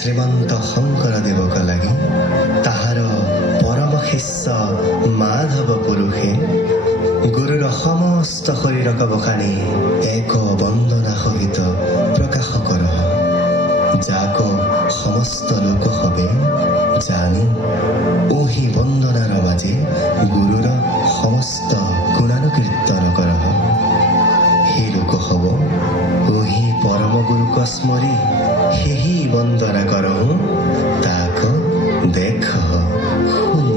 শ্রীমন্ত শঙ্করদেবক লাগি তাহার পরম শিষ্য মাধব পুরুষে গুরুর সমস্ত শরীরক বখানি এক বন্দনা সহিত প্রকাশ কর, যাক সমস্ত লোক হবে জানি ওহি বন্দনার মাঝে গুরুর সমস্ত গুণানুকীর্তন কর। হে লোক হব ওহি পরম গুরুক স্মরি সেহি বন্দনা কর, তাক দেখ শুন।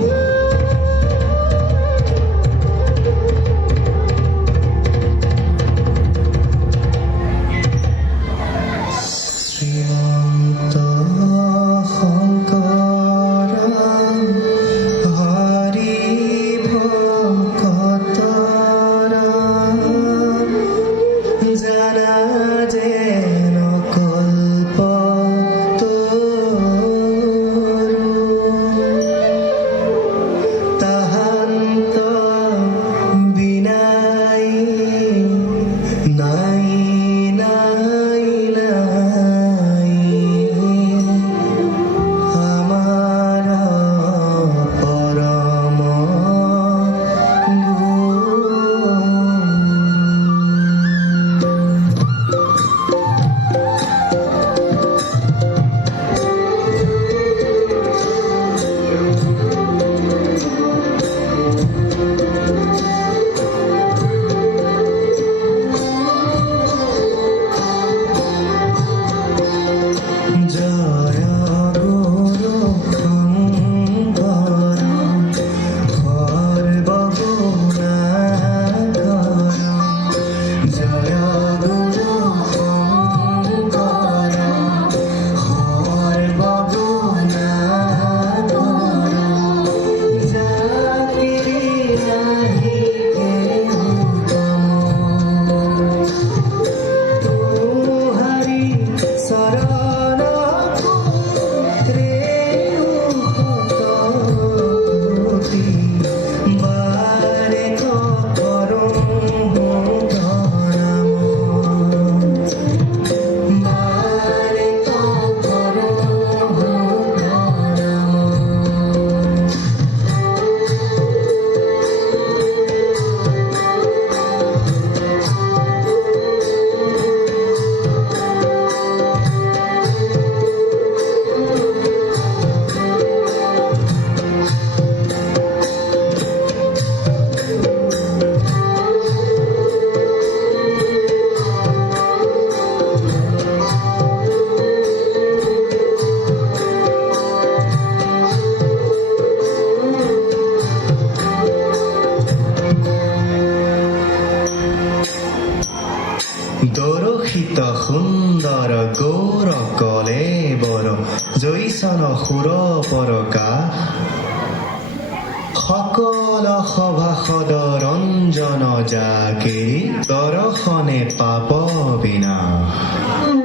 শ্রীমন্ত শঙ্কর হরি ভকতরা জানা যেন কল্প তাহান্ত বিনাই নাই নাই নাই আমার পরম জয় গুরু শঙ্কর সর্বগুণাকর, জয় গুরু শঙ্কর সর্বগুণাকর, যাকে নাহি কেহ তম, তুহারি শরণ বারে করুণ ধরম, বারে করুণ ধরম। দরশিত সুন্দর গৌর কলে বর জৈসন সুর পৰকা, সকল সভাসদ ৰঞ্জন যাকে দৰ্শনে পাপ বিনাশ।